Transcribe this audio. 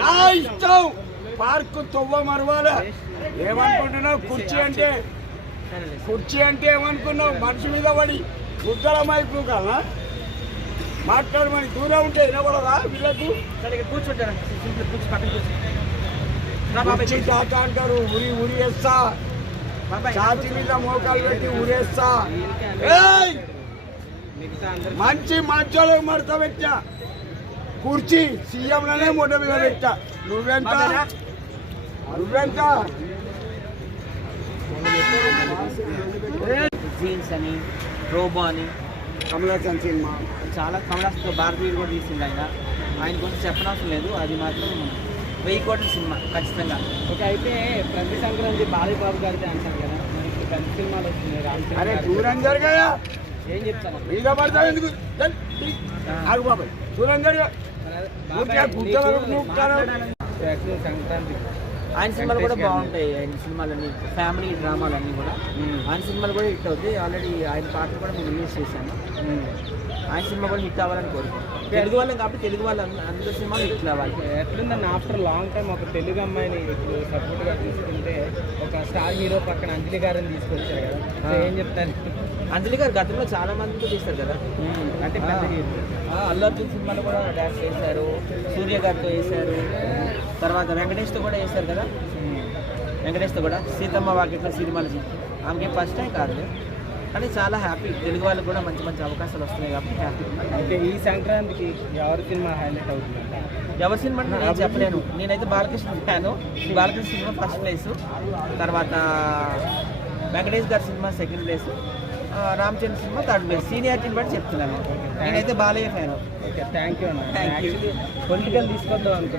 నా ఇష్టం. పార్కు తొవ్వ మరవాల. ఏమనుకుంటున్నావు? కుర్చీ అంటే ఏమనుకున్నావు? మనిషి మీద పడి గుద్దల మైపు కదా మాట్లాడమని దూరం ఉంటే వినబడదా వీళ్ళకు? కూర్చి తాత అంటారు. ఉరి వేస్తా, ఛాతి మీద మోకాలు పెట్టి ఉరేస్తా. మంచి మంచోళ్ళకి మడత పెట్టా. కుర్చీ సీఎంలోనే మొట్ట మీద పెట్టా. నువ్వెంత జీన్స్ అని, రోబో అని, కమలాసన్ సినిమా చాలా కమలాసన్తో భారతీయుడు కూడా తీసిండు ఆయన గురించి చెప్పనవసరం లేదు. అది మాత్రం 1000 కోట్ల సినిమా ఖచ్చితంగా. ఓకే, అయితే ప్రతి సంక్రాంతి బాలీబాబు గారిది అంటారు కదా, పెద్ద సినిమాలు వస్తున్నాయి. అరే దూరం జరగయా, ఏం చెప్తాను మీద పడతావు ఎందుకు? ఆగు బాబాయ్, దూరం జరగ. సంక్రాంతి ఆయన సినిమాలు కూడా బాగుంటాయి. ఆయన సినిమాలన్నీ ఫ్యామిలీ డ్రామాలన్నీ కూడా ఆయన సినిమాలు కూడా హిట్ అవుతాయి. ఆల్రెడీ ఆయన పాటలు కూడా నేను రిలీజ్ చేశాను. ఆయన సినిమా కూడా హిట్ అవ్వాలని కోరుకుంటాను. తెలుగు వాళ్ళం కాబట్టి తెలుగు వాళ్ళ అందరి సినిమాలు హిట్ అవ్వాలి. ఎట్లుందని ఆఫ్టర్ లాంగ్ టైం ఒక తెలుగు అమ్మాయిని ఇప్పుడు సపోర్ట్గా తీసుకుంటే ఒక స్టార్ హీరో పక్కన అంజలి గారిని తీసుకొచ్చారు కదా, ఏం చెప్తాను? అంజలి గారు గతంలో చాలా మందితో చేస్తారు కదా, అంటే పెద్ద హీరో. అల్లు అర్జున్ సినిమాలో కూడా డాన్స్ చేశారు, సూర్య గారితో వేశారు, తర్వాత వెంకటేష్తో కూడా వేశారు కదా. వెంకటేష్తో కూడా సీతమ్మ వాకిట్లో సినిమాలు చేసి ఆమెకి ఫస్ట్ టైం కాదు, కానీ చాలా హ్యాపీ. తెలుగు వాళ్ళకి కూడా మంచి మంచి అవకాశాలు వస్తున్నాయి కాబట్టి హ్యాపీ. అయితే ఈ సంక్రాంతికి ఎవరి సినిమా హైలైట్ అవుతుందంట? ఎవరి సినిమా అంటే నేను చెప్పలేను. నేనైతే Balakrishna fan. Balakrishna cinema first place, తర్వాత వెంకటేష్ గారి cinema second place, Ramachandra cinema third place. సీనియారిటీని బట్టి చెప్తున్నాను. నేనైతే Balayya fan. Okay, thank you అన్న. Thank you. పొలిటికల్ తీసుకొద్దాం అనుకుంటున్నాను.